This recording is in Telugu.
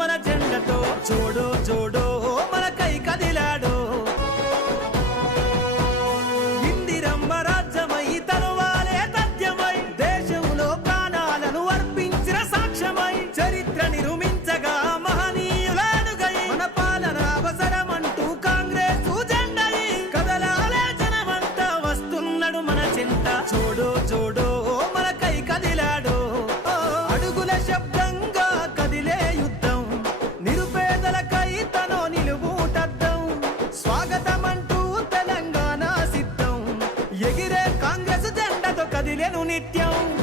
మన జెండతో జోడో జోడో. ఎగిరే కాంగ్రెస్ జెండతో కదిలేను నిత్యం.